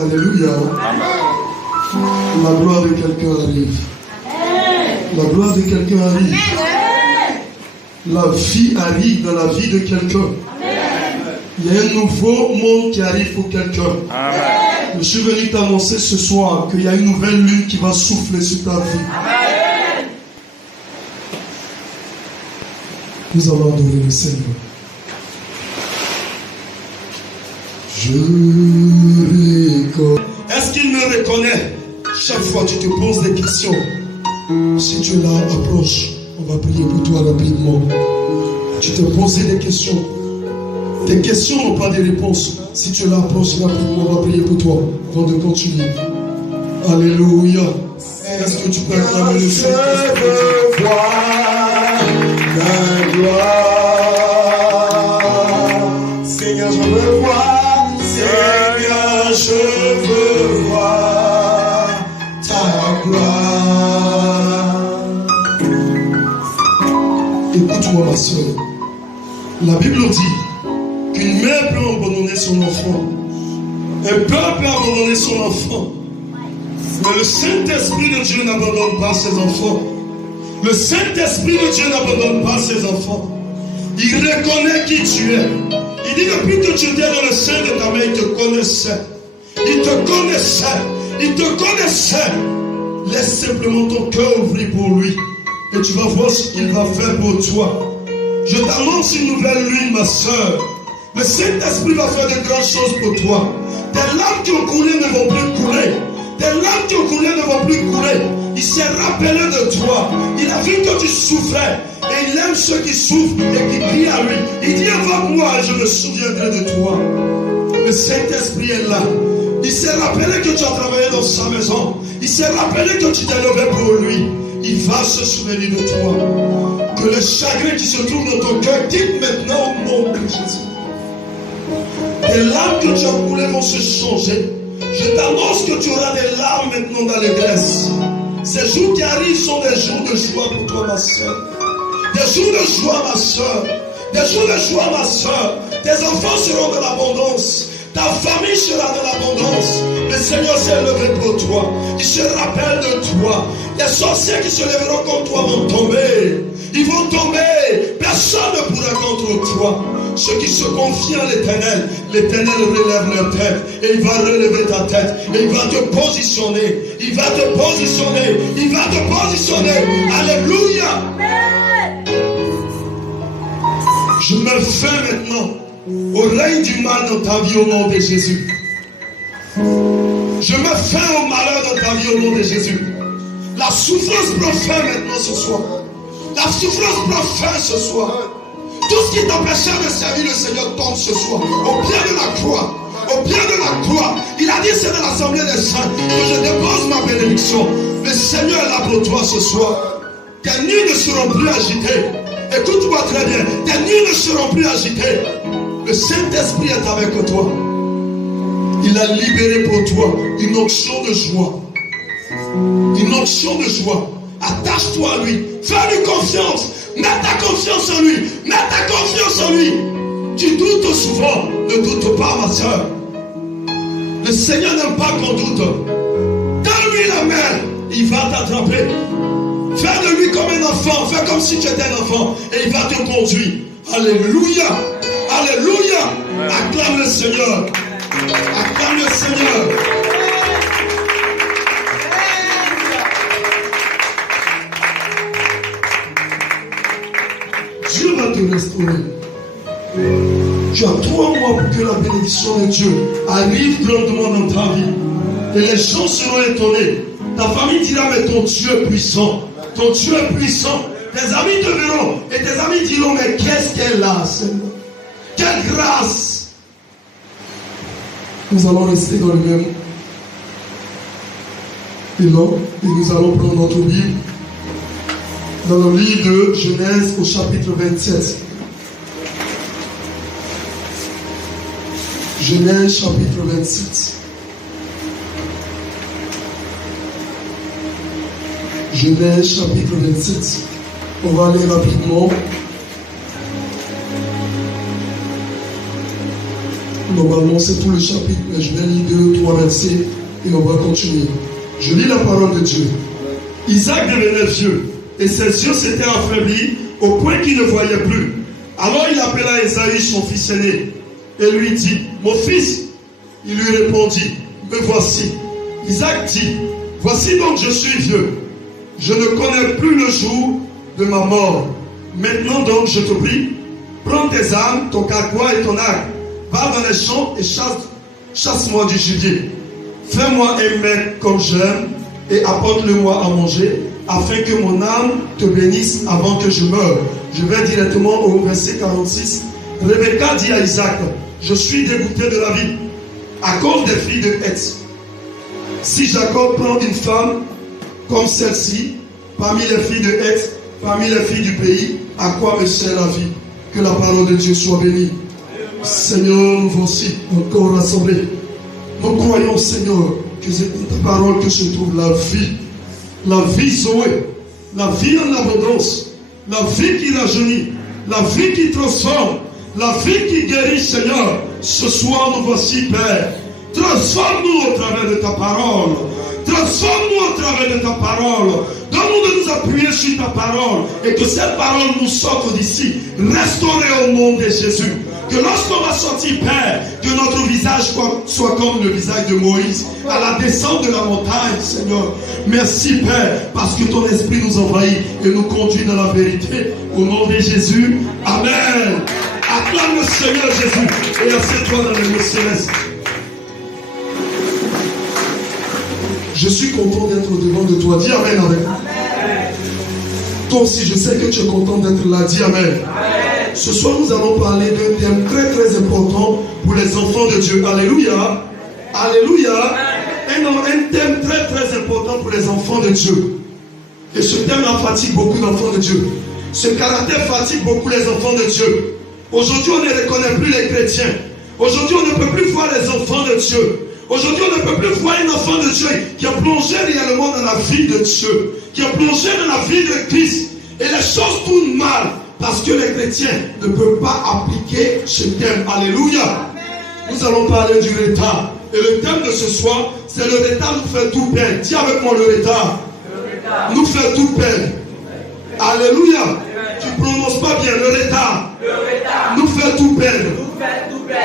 Alléluia. La gloire de quelqu'un arrive. La gloire de quelqu'un arrive. La vie arrive dans la vie de quelqu'un. Il y a un nouveau monde qui arrive pour quelqu'un. Je suis venu t'annoncer ce soir qu'il y a une nouvelle lune qui va souffler sur ta vie. Amen. Nous allons adorer le Seigneur. Je reconnais. Est-ce qu'il me reconnaît? Chaque fois tu te poses des questions. Si tu es là, approche. On va prier pour toi rapidement. Tu te poses des questions. Tes questions n'ont pas de réponse. Si tu es là, approche rapidement. On va prier pour toi avant de continuer. Alléluia. Est-ce que tu peux acclamer le Seigneur? Je veux voir ta gloire. Seigneur, je veux voir. Seigneur, je veux voir ta gloire. Écoute-moi, ma soeur. La Bible dit qu'une mère peut abandonner son enfant. Un père peut abandonner son enfant. Mais le Saint-Esprit de Dieu n'abandonne pas ses enfants. Le Saint-Esprit de Dieu n'abandonne pas ses enfants. Il reconnaît qui tu es. Il dit depuis que tu étais dans le sein de ta mère, il te connaissait. Il te connaissait. Il te connaissait. Laisse simplement ton cœur ouvrir pour lui. Et tu vas voir ce qu'il va faire pour toi. Je t'annonce une nouvelle lune, ma soeur. Le Saint-Esprit va faire de grandes choses pour toi. Tes larmes qui ont coulé ne vont plus couler. Tes larmes qui ont coulé ne vont plus couler. Il s'est rappelé de toi. Il a vu que tu souffrais. Et il aime ceux qui souffrent et qui crient à lui. Il dit, envoie-moi et je me souviendrai de toi. Le Saint-Esprit est là. Il s'est rappelé que tu as travaillé dans sa maison. Il s'est rappelé que tu t'es levé pour lui. Il va se souvenir de toi. Que le chagrin qui se trouve dans ton cœur quitte maintenant au nom de Jésus. Les larmes que tu as coulées vont se changer. Je t'annonce que tu auras des larmes maintenant dans l'église. Ces jours qui arrivent sont des jours de joie pour toi, ma soeur. Des jours de joie, ma soeur. Des jours de joie, ma soeur. Tes enfants seront de l'abondance. Ta famille sera de l'abondance. Le Seigneur s'est levé pour toi. Il se rappelle de toi. Les sorciers qui se lèveront contre toi vont tomber. Ils vont tomber. Personne ne pourra contre toi. Ceux qui se confient en l'Éternel, l'Éternel relève leur tête. Et il va relever ta tête. Et il va te positionner. Il va te positionner. Il va te positionner. Alléluia. Je me fais maintenant au règne du mal dans ta vie au nom de Jésus. Je me fais au malheur dans ta vie au nom de Jésus. La souffrance profère maintenant ce soir. La souffrance profère ce soir. Tout ce qui t'empêchait de servir le Seigneur tombe ce soir. Au pied de la croix. Au pied de la croix. Il a dit c'est dans l'assemblée des saints que je dépose ma bénédiction. Le Seigneur est là pour toi ce soir. Tes nuits ne seront plus agitées. Écoute-moi très bien. Tes nuits ne seront plus agitées. Le Saint-Esprit est avec toi. Il a libéré pour toi une onction de joie. Une onction de joie. Attache-toi à lui. Fais-lui confiance. Mets ta confiance en lui. Mets ta confiance en lui. Tu doutes souvent. Ne doute pas, ma soeur. Le Seigneur n'aime pas qu'on doute. Donne-lui la main. Il va t'attraper. Fais de lui comme un enfant. Fais comme si tu étais un enfant. Et il va te conduire. Alléluia. Alléluia. Acclame le Seigneur. Acclame le Seigneur. Dieu va te restaurer. Tu as 3 mois pour que la bénédiction de Dieu arrive grandement dans ta vie. Et les gens seront étonnés. Ta famille dira, mais ton Dieu est puissant. Ton Dieu est puissant. Tes amis te verront. Et tes amis diront, mais qu'est-ce qu'elle a, Seigneur? Quelle grâce! Nous allons rester dans le même élan et nous allons prendre notre Bible dans le livre de Genèse au chapitre 27. Genèse chapitre 27. Genèse chapitre 27. On va aller rapidement. Normalement, c'est tout le chapitre, mais je vais lire 2-3 versets et on va continuer. Je lis la parole de Dieu. Isaac devenait vieux et ses yeux s'étaient affaiblis au point qu'il ne voyait plus. Alors il appela Ésaü, son fils aîné, et lui dit, mon fils. Il lui répondit, me voici. Isaac dit, voici donc je suis vieux. Je ne connais plus le jour de ma mort. Maintenant donc, je te prie, prends tes armes, ton carquois et ton arc. Va dans les champs et chasse-moi du gibier. Fais-moi un mets comme j'aime et apporte-le-moi à manger, afin que mon âme te bénisse avant que je meure. Je vais directement au verset 46. Rebecca dit à Isaac, je suis dégoûté de la vie à cause des filles de Heth. Si Jacob prend une femme comme celle-ci, parmi les filles de Heth, parmi les filles du pays, à quoi me sert la vie? Que la parole de Dieu soit bénie. Seigneur, nous voici encore rassemblés. Nous croyons, Seigneur, que c'est dans ta parole que se trouve la vie Zoé, la vie en abondance, la vie qui rajeunit, la vie qui transforme, la vie qui guérit, Seigneur. Ce soir, nous voici, Père. Transforme-nous au travers de ta parole. Transforme-nous au travers de ta parole. Donne-nous de nous appuyer sur ta parole et que cette parole nous sorte d'ici, restaurée au nom de Jésus. Que lorsqu'on va sortir, Père, que notre visage soit comme le visage de Moïse à la descente de la montagne, Seigneur. Merci, Père, parce que ton esprit nous envahit et nous conduit dans la vérité. Au nom de Jésus, Amen. Acclame le Seigneur Jésus et assieds-toi dans le lieu céleste. Je suis content d'être devant de toi. Dis Amen avec moi. Toi aussi, je sais que tu es content d'être là. Dis Amen. Amen. Ce soir, nous allons parler d'un thème très très important pour les enfants de Dieu. Alléluia. Alléluia. Un thème très très important pour les enfants de Dieu. Et ce thème-là fatigue beaucoup d'enfants de Dieu. Ce caractère fatigue beaucoup les enfants de Dieu. Aujourd'hui, on ne reconnaît plus les chrétiens. Aujourd'hui, on ne peut plus voir les enfants de Dieu. Aujourd'hui, on ne peut plus voir un enfant de Dieu qui a plongé réellement dans la vie de Dieu, qui a plongé dans la vie de Christ. Et les choses tournent mal parce que les chrétiens ne peuvent pas appliquer ce thème. Alléluia. Amen. Nous allons parler du retard. Et le thème de ce soir, c'est le retard nous fait tout perdre. Dis avec moi le retard. Nous fait tout perdre. Alléluia. Amen. Tu ne prononces pas bien le retard. Nous fait tout perdre.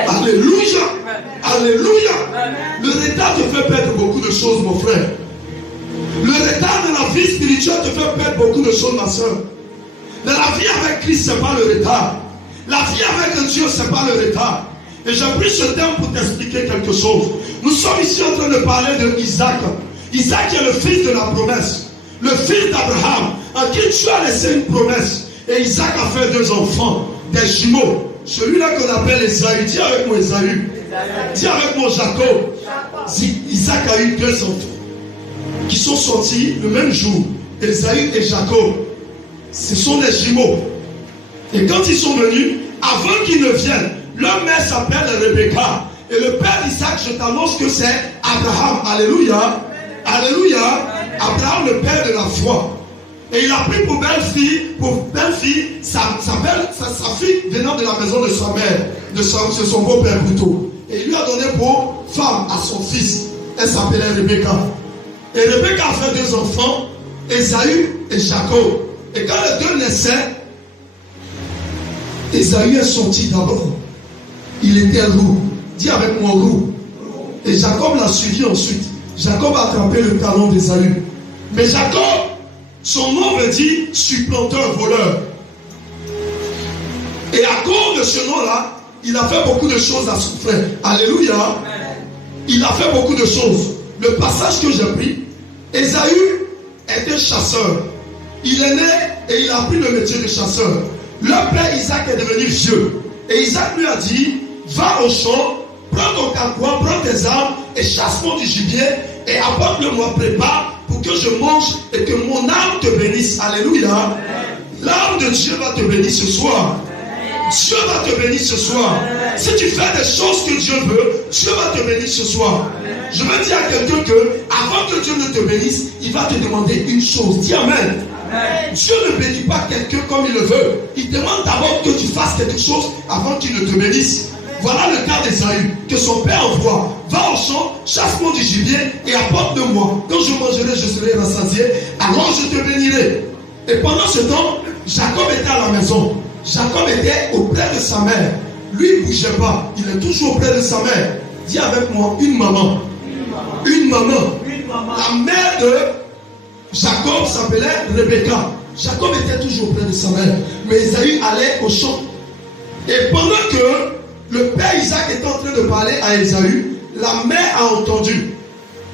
Alléluia. Alléluia. Amen. Le retard te fait perdre beaucoup de choses, mon frère. Le retard dans la vie spirituelle te fait perdre beaucoup de choses, ma soeur. Dans la vie avec Christ, ce n'est pas le retard. La vie avec Dieu, ce n'est pas le retard. Et j'ai pris ce thème pour t'expliquer quelque chose. Nous sommes ici en train de parler de Isaac. Isaac est le fils de la promesse. Le fils d'Abraham, en qui Dieu a laissé une promesse. Et Isaac a fait 2 enfants, des jumeaux. Celui-là qu'on appelle Ésaü. Dis avec moi Ésaü. Dis avec moi Jacob. Isaac a eu 2 enfants qui sont sortis le même jour. Ésaü et Jacob. Ce sont des jumeaux. Et quand ils sont venus, avant qu'ils ne viennent, leur mère s'appelle Rebecca. Et le père d'Isaac, je t'annonce que c'est Abraham. Alléluia. Alléluia. Abraham, le père de la foi. Et il a pris pour belle-fille sa fille venant de la maison de sa mère, de son beau-père plutôt. Et il lui a donné pour femme à son fils. Elle s'appelait Rebecca. Et Rebecca a fait 2 enfants, Ésaü et Jacob. Et quand les 2 naissaient, Ésaü est sorti d'abord. Il était roux. Dis avec moi roux. Et Jacob l'a suivi ensuite. Jacob a attrapé le talon d'Ésaü. Mais Jacob, son nom veut dire supplanteur, voleur. Et à cause de ce nom-là, il a fait beaucoup de choses à son frère. Alléluia. Il a fait beaucoup de choses. Le passage que j'ai pris, Ésaü était chasseur. Il est né et il a pris le métier de chasseur. Leur père Isaac est devenu vieux. Et Isaac lui a dit, va au champ, prends ton carquois, prends tes armes et chasse-moi du gibier et apporte-le-moi, prépare pour que je mange et que mon âme te bénisse. Alléluia. L'âme de Dieu va te bénir ce soir. Dieu va te bénir ce soir. Si tu fais des choses que Dieu veut, Dieu va te bénir ce soir. Je veux dire à quelqu'un que avant que Dieu ne te bénisse, il va te demander une chose. Dis Amen. Dieu ne bénit pas quelqu'un comme il le veut. Il demande d'abord que tu fasses quelque chose avant qu'il ne te bénisse. voilà le cas d'Ésaü, que son père envoie. Va au champ, chasse-moi du gibier et apporte-le-moi. Quand je mangerai, je serai rassasié, alors je te bénirai. Et pendant ce temps, Jacob était à la maison. Jacob était auprès de sa mère. Lui, il ne bougeait pas. Il est toujours auprès de sa mère. Dis avec moi, une maman. Une maman. La mère de Jacob s'appelait Rebecca. Jacob était toujours auprès de sa mère. Mais Esaü allait au champ. Et pendant que le père Isaac était en train de parler à Esaü, la mère a entendu.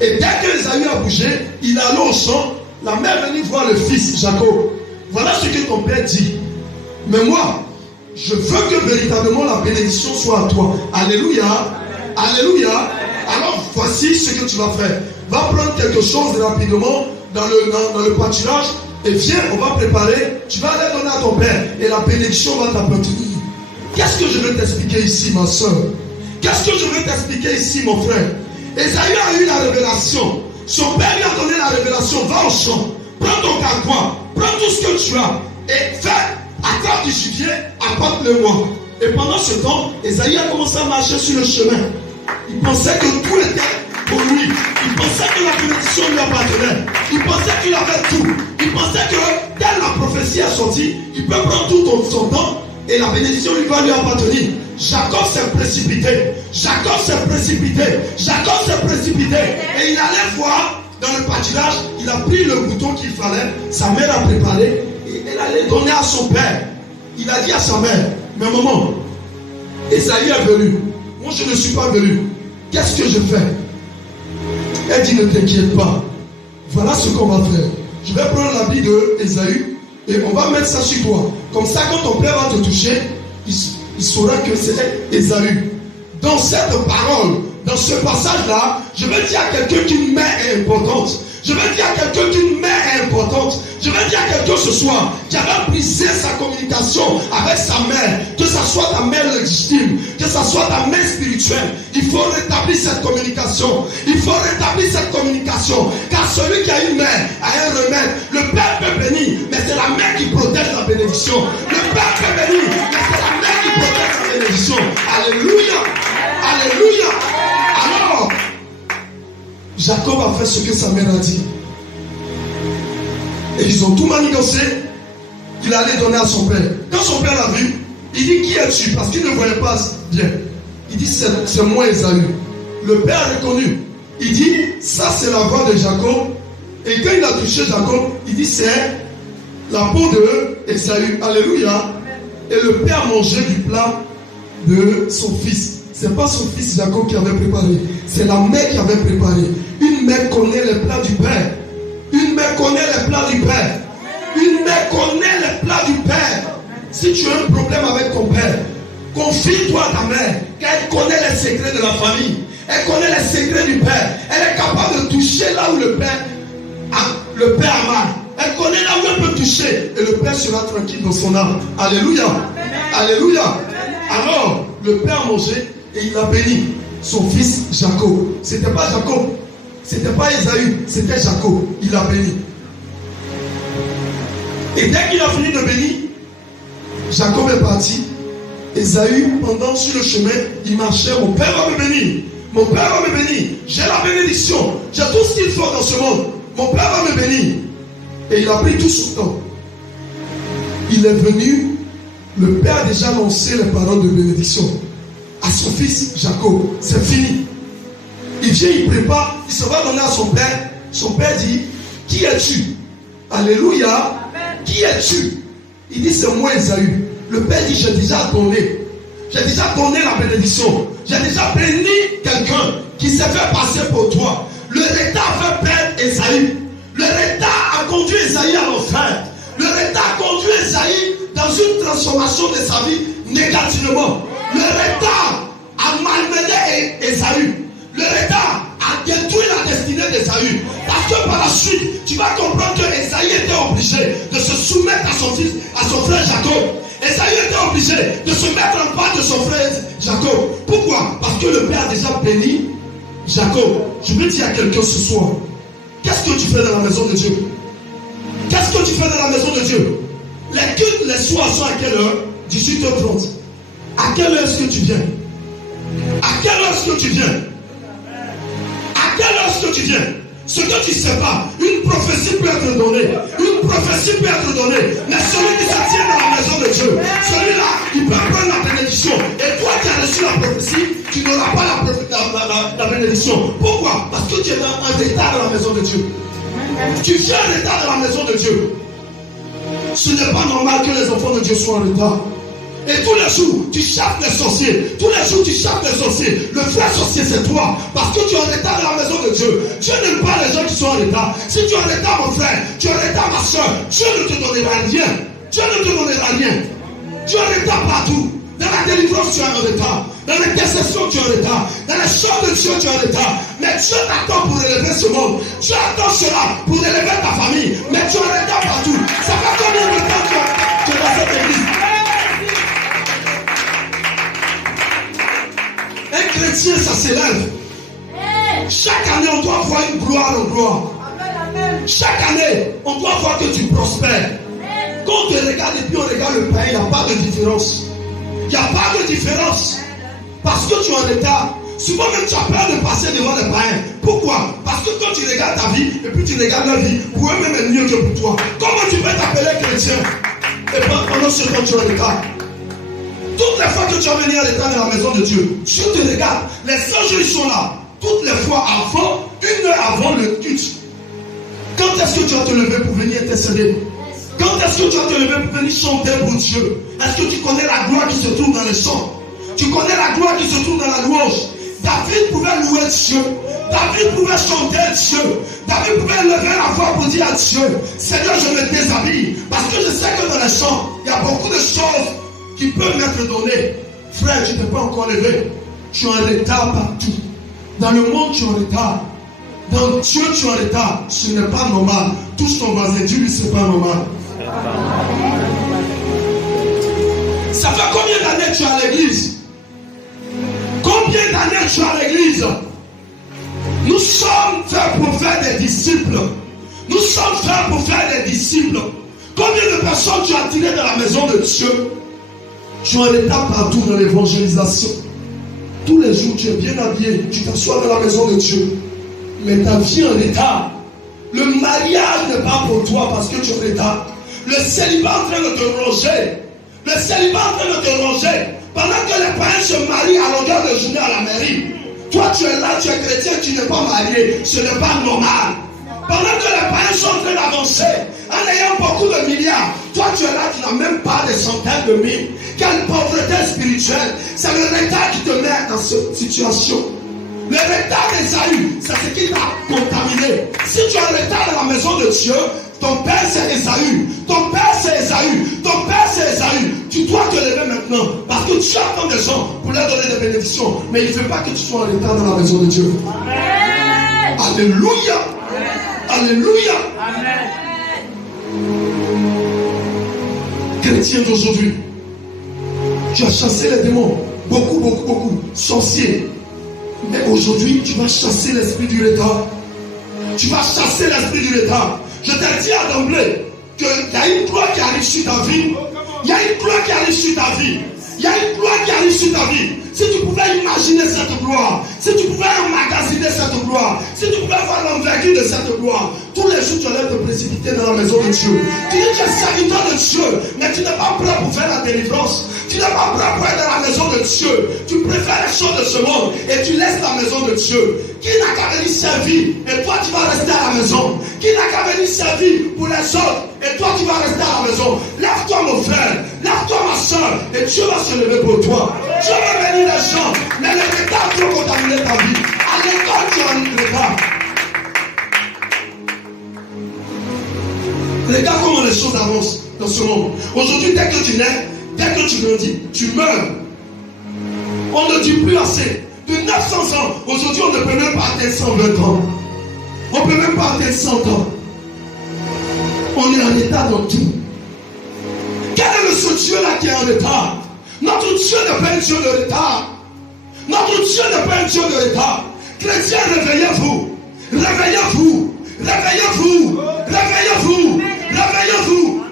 Et dès que Esaü a bougé, il allait au champ. La mère venait voir le fils Jacob. Voilà ce que ton père dit. Mais moi, je veux que véritablement la bénédiction soit à toi. Alléluia. Alléluia. Alors voici ce que tu vas faire. Va prendre quelque chose rapidement dans le pâturage et viens, on va préparer. Tu vas aller donner à ton père et la bénédiction va t'appartenir. Qu'est-ce que je vais t'expliquer ici, ma soeur? Qu'est-ce que je vais t'expliquer ici, mon frère? Esaü a eu la révélation. Son père lui a donné la révélation. Va au champ, prends ton carquois, prends tout ce que tu as et fais, attrape du gibier, apporte-le-moi. Et pendant ce temps, Esaü a commencé à marcher sur le chemin. Il pensait que tout était pour lui. Il pensait que la bénédiction lui appartenait. Il pensait qu'il avait tout. Il pensait que dès la prophétie est sortie, il peut prendre tout son temps et la bénédiction lui va lui appartenir. Jacob s'est précipité. Jacob s'est précipité. Jacob s'est précipité. Et il allait voir dans le pâturage. Il a pris le bouton qu'il fallait. Sa mère a préparé. Et elle allait donner à son père. Il a dit à sa mère, mais maman, Esaü est venu. Moi je ne suis pas venu. Qu'est-ce que je fais? Elle dit, ne t'inquiète pas. Voilà ce qu'on va faire. Je vais prendre l'habit de Esaü et on va mettre ça sur toi. Comme ça, quand ton père va te toucher, il saura que c'est Esaü. Dans cette parole, dans ce passage-là, je vais dire à quelqu'un qu'une mère est importante. Je vais dire à quelqu'un qu'une mère est importante. Je vais dire à quelqu'un ce soir qui avait brisé sa communication avec sa mère, que ce soit ta mère légitime, que ce soit ta mère spirituelle. Il faut rétablir cette communication. Il faut rétablir cette communication. Car celui qui a une mère a un remède. Le père peut bénir, mais c'est la mère qui protège la bénédiction. Le père peut bénir, mais c'est la mère qui protège la bénédiction. Alléluia. Alléluia. Alors, Jacob a fait ce que sa mère a dit. Et ils ont tout manigancé. Il allait donner à son père. Quand son père l'a vu, il dit, qui es-tu? Parce qu'il ne voyait pas bien. Il dit, c'est moi Esaü. Le père a reconnu. Il dit, ça c'est la voix de Jacob. Et quand il a touché Jacob, il dit, c'est la peau de Esaü. Alléluia. Et le père mangeait du plat de son fils. Ce n'est pas son fils Jacob qui avait préparé. C'est la mère qui avait préparé. Une mère connaît les plats du père. Une mère connaît les plats du père. Une mère connaît les plats du père. Si tu as un problème avec ton père, confie-toi à ta mère, car elle connaît les secrets de la famille. Elle connaît les secrets du père. Elle est capable de toucher là où le père a mal. Elle connaît là où elle peut toucher. Et le père sera tranquille dans son âme. Alléluia. Alléluia. Alors, le père a mangé et il a béni son fils Jacob. C'était pas Jacob. C'était pas Esaü, c'était Jacob. Il a béni. Et dès qu'il a fini de bénir, Jacob est parti. Esaü, pendant sur le chemin, il marchait. Mon père va me bénir. Mon père va me bénir. J'ai la bénédiction. J'ai tout ce qu'il faut dans ce monde. Mon père va me bénir. Et il a pris tout son temps. Il est venu. Le père a déjà lancé les paroles de bénédiction à son fils Jacob. C'est fini. Il vient, il prépare, il se va donner à son père. Son père dit, qui es-tu? Alléluia. Qui es-tu? Il dit, c'est moi Esaü. Le père dit, j'ai déjà donné. J'ai déjà donné la bénédiction. J'ai déjà béni quelqu'un qui s'est fait passer pour toi. Le retard a fait perdre Esaü. Le retard a conduit Esaü à l'enfer. Le retard a conduit Esaü dans une transformation de sa vie négativement. Le retard a malmené Esaü. Le retard a détruit la destinée d'Esaü. Parce que par la suite, tu vas comprendre que Esaü était obligé de se soumettre à son fils, à son frère Jacob. Esaü était obligé de se mettre en part de son frère Jacob. Pourquoi? Parce que le père a déjà béni Jacob. Je veux dire à quelqu'un ce soir, qu'est-ce que tu fais dans la maison de Dieu? Qu'est-ce que tu fais dans la maison de Dieu? Les cultes, les soirs sont à quelle heure? 18h30. À quelle heure est-ce que tu viens? quelle heure est-ce que tu viens? À quelle heure est-ce que tu viens? Ce que tu ne sais pas, une prophétie peut être donnée. Une prophétie peut être donnée. Mais celui qui se tient dans la maison de Dieu, celui-là, il peut prendre la bénédiction. Et toi qui as reçu la prophétie, tu n'auras pas la bénédiction. Pourquoi? Parce que tu es en retard dans la maison de Dieu. Tu viens en retard dans la maison de Dieu. Ce n'est pas normal que les enfants de Dieu soient en retard. Et tous les jours, tu chasses les sorciers. Tous les jours, tu chasses les sorciers. Le vrai sorcier, c'est toi. Parce que tu es en retard dans la maison de Dieu. Dieu n'aime pas les gens qui sont en retard. Si tu es en retard, mon frère, tu es en retard, ma soeur, Dieu ne te donnera rien. Dieu ne te donnera rien. Tu es en retard partout. Dans la délivrance, tu es en retard. Dans l'intercession, tu es en retard. Dans les choses de Dieu, tu es en retard. Mais Dieu t'attend pour élever ce monde. Dieu attend cela pour élever ta famille. Mais tu es en retard partout. Ça fait combien de temps tu es dans cette église? Un chrétien, ça s'élève. Chaque année, on doit voir une gloire en gloire. Chaque année, on doit voir que tu prospères. Quand on te regarde et puis on regarde le pain, il n'y a pas de différence. Il n'y a pas de différence. Parce que tu es en retard. Souvent même tu as peur de passer devant les païens. Pourquoi? Parce que quand tu regardes ta vie et puis tu regardes leur vie, pour eux-mêmes est mieux que pour toi. Comment tu peux t'appeler chrétien et pendant ce temps tu es en retard? Toutes les fois que tu vas venir à l'état de la maison de Dieu, Dieu te regarde. Les anges ils sont là. Toutes les fois avant, 1 heure avant le culte. Quand est-ce que tu vas te lever pour venir intercéder? Quand est-ce que tu vas te lever pour venir chanter pour Dieu? Est-ce que tu connais la gloire qui se trouve dans les chants? Tu connais la gloire qui se trouve dans la louange? David pouvait louer Dieu. David pouvait chanter Dieu. David pouvait lever la voix pour dire à Dieu, Seigneur, je me déshabille. Parce que je sais que dans les chants, il y a beaucoup de choses qui peuvent m'être données. Frère, tu ne t'es pas encore levé. Tu es en retard partout. Dans le monde, tu es en retard. Dans Dieu, tu es en retard. Ce n'est pas normal. Touche ton voisin, dis-lui, ce n'est pas normal. Ça fait combien d'années que tu es à l'église? Combien d'années tu es à l'église? Nous sommes faits pour faire des disciples. Nous sommes faits pour faire des disciples. Combien de personnes tu as tirées de la maison de Dieu? Tu es en retard partout dans l'évangélisation. Tous les jours, tu es bien habillé. Tu t'assois dans la maison de Dieu. Mais ta vie en retard. Le mariage n'est pas pour toi parce que tu es en retard. Le célibat est en train de te ronger. Le célibat est en train de te ronger. Pendant que les païens se marient à longueur de journée à la mairie. Toi, tu es là, tu es chrétien, tu n'es pas marié. Ce n'est pas normal. Pendant que les païens sont en train d'avancer, en ayant beaucoup de milliards, toi tu es là, tu n'as même pas des centaines de mille. Quelle pauvreté spirituelle. C'est le retard qui te met dans cette situation. Le retard d'Ésaü, c'est ce qui t'a contaminé. Si tu es en retard dans la maison de Dieu, ton père c'est Ésaü. Ton père c'est Ésaü. Ton père c'est Ésaü. Tu dois te lever maintenant. Parce que tu attends des gens pour leur donner des bénédictions. Mais il ne fait pas que tu sois en retard dans la maison de Dieu. Amen. Alléluia. Amen. Alléluia. Amen. Chrétien d'aujourd'hui, tu as chassé les démons. Beaucoup. Sorciers. Mais aujourd'hui, tu vas chasser l'esprit du retard. Tu vas chasser l'esprit du retard. Je te dis à d'emblée qu'il y a une gloire qui arrive sur ta vie. Il y a une gloire qui arrive sur ta vie. Il y a une gloire qui arrive sur ta vie. Si tu pouvais imaginer cette gloire, si tu pouvais emmagasiner cette gloire, si tu pouvais voir l'envergure de cette gloire, tous les jours tu allais te précipiter dans la maison de Dieu. Tu dis que tu es serviteur de Dieu, mais tu n'es pas prêt pour faire la délivrance. Tu n'es pas prêt pour être dans la maison de Dieu. Tu préfères les choses de ce monde et tu laisses la maison de Dieu. Qui n'a qu'à venir servir et toi tu vas rester à la maison. Qui n'a qu'à venir servir pour les autres et toi tu vas rester à la maison. Lève-toi mon frère, lève-toi ma soeur et Dieu va se lever pour toi. Dieu va bénir les gens, mais les retards vont contaminer ta vie. À l'école tu as un retard. Regarde comment les choses avancent dans ce monde. Aujourd'hui, dès que tu nais, dès que tu grandis, tu meurs. On ne dit plus assez. De 900 ans, aujourd'hui on ne peut même pas atteindre 120 ans. On ne peut même pas atteindre 100 ans. On est en état dans tout. Quel est ce Dieu-là qui est en retard? Notre Dieu n'est pas un Dieu de retard. Notre Dieu n'est pas un Dieu de retard. Chrétiens, réveillez-vous. Réveillez-vous. Réveillez-vous. Réveillez-vous. Réveillez-vous.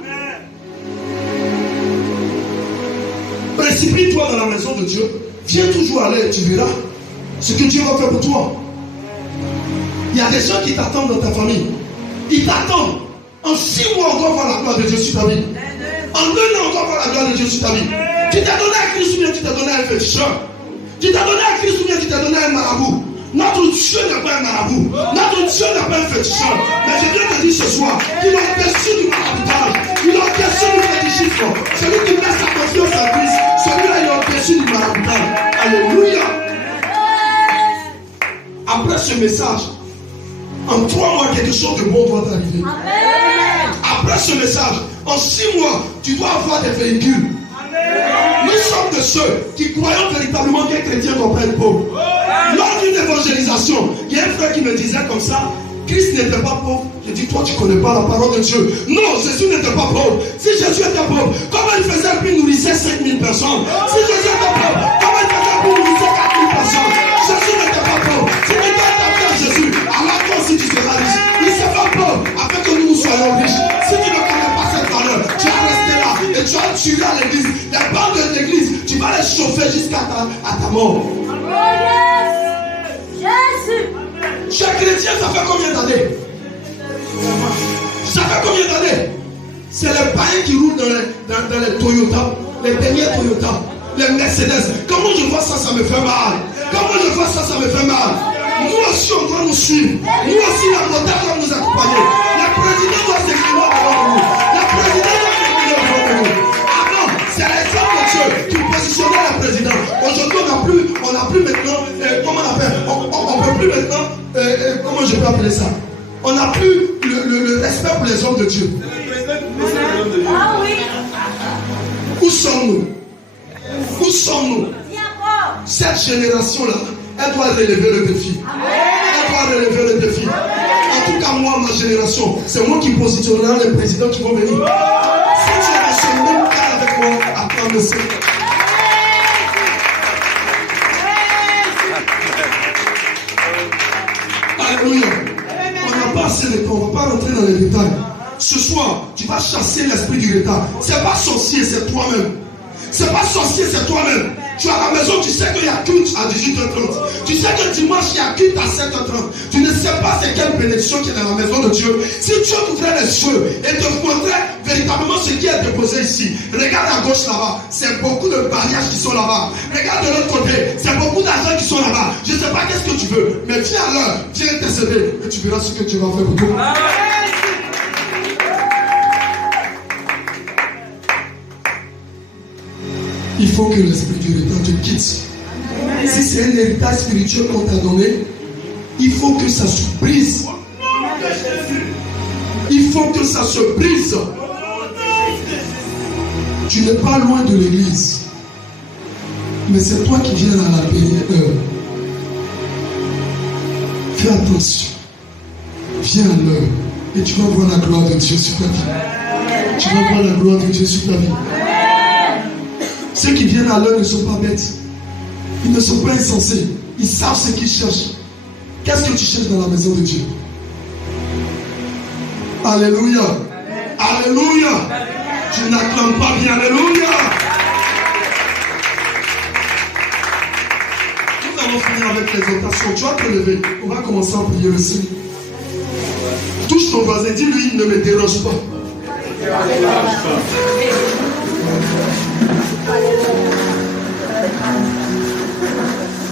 Précipite-toi dans la maison de Dieu. Viens toujours à l'aide, tu verras. ce que Dieu va faire pour toi. Il y a des gens qui t'attendent dans ta famille. Ils t'attendent. En 6 mois, on doit voir la gloire de Dieu sur ta vie. En 2 ans, on doit voir la gloire de Dieu sur ta vie. Tu t'es donné à Christ ou bien tu t'es donné à un féticheur? Tu t'es donné à Christ ou bien tu t'es donné à un marabout? Notre Dieu n'est pas un marabout. Notre Dieu n'est pas un féticheur. Mais je viens te dire ce soir qu'il est au-dessus du maraboutage. Il est au-dessus du fétichisme. Celui qui met sa confiance en Christ, celui-là il est au-dessus du maraboutage. Alléluia. Après ce message, en 3 mois, quelque chose de bon doit t'arriver. Après ce message, en 6 mois, tu dois avoir des véhicules. Nous sommes de ceux qui croyons véritablement qu'un chrétien ne doit pas être pauvre. Lors d'une évangélisation, il y a un frère qui me disait comme ça, Christ n'était pas pauvre. Je dis, toi tu ne connais pas la parole de Dieu. Non, Jésus n'était pas pauvre. Si Jésus était pauvre, comment il faisait puis nourrissait 5000 personnes? Si Jésus était pauvre, comment il faisait puis nourrissait 4000 personnes? Jésus n'était pas pauvre. Si tu dois t'appeler à Jésus, alors toi aussi tu seras riche. Il ne sera pas pauvre afin que nous soyons riches. Si tu ne connais pas cette valeur, tu vas rester là et tu vas tuer à l'église. Les bancs de l'église, tu vas les chauffer jusqu'à ta mort. Jésus. Chaque chrétien, ça fait combien d'années? Ça fait combien d'années? C'est les païens qui roulent dans les Toyota, les derniers Toyota, les Mercedes. Comment je vois ça, ça me fait mal. Comment je vois ça, ça me fait mal. Nous aussi, on doit nous suivre. Nous aussi, la montagne doit nous accompagner. La présidente doit s'exprimer devant nous. La présidente doit s'exprimer devant nous. Avant, c'est l'exemple de Dieu qui positionnait la présidente. Aujourd'hui, on n'a plus maintenant, comment on appelle? On ne peut plus maintenant, comment je peux appeler ça? On n'a plus le respect pour les hommes de Dieu. Ah oui. Où sommes-nous? Où sommes-nous? Cette génération-là, elle doit relever le défi. Elle doit relever le défi. En tout cas, moi, ma génération, c'est moi qui positionnera les présidents qui vont venir. Si tu es dans ce même cas avec moi, attends le Seigneur. Alléluia. On n'a pas assez de temps, on ne va pas rentrer dans les détails. Ce soir, tu vas chasser l'esprit du retard. C'est pas sorcier, c'est toi-même. C'est pas sorcier, c'est toi-même. Tu es à la maison, tu sais qu'il y a culte à 18h30. Tu sais que dimanche, il y a culte à 7h30. Tu ne sais pas c'est quelle bénédiction qui est dans la maison de Dieu. Si Dieu t'ouvrait les yeux et te montrait véritablement ce qui est déposé ici. Regarde à gauche là-bas, c'est beaucoup de mariages qui sont là-bas. Regarde de l'autre côté, c'est beaucoup d'argent qui sont là-bas. Je ne sais pas qu'est-ce que tu veux, mais viens à l'heure, viens intercéder et tu verras ce que Dieu va faire pour toi. Il faut que l'esprit du retard te quitte. Si c'est un héritage spirituel qu'on t'a donné, il faut que ça se brise. Il faut que ça se brise. Tu n'es pas loin de l'église, mais c'est toi qui viens à la dernière heure. Fais attention. Viens à l'heure et tu vas voir la gloire de Dieu sur ta vie. Tu vas voir la gloire de Dieu sur ta vie. Ceux qui viennent à l'heure ne sont pas bêtes. Ils ne sont pas insensés. Ils savent ce qu'ils cherchent. Qu'est-ce que tu cherches dans la maison de Dieu? Alléluia. Alléluia. Tu n'acclames pas bien. Alléluia. Nous allons finir avec l'exhortation. Tu vas te lever. On va commencer à prier le Seigneur. Touche ton voisin. Dis-lui, il ne me dérange pas. Alléluia.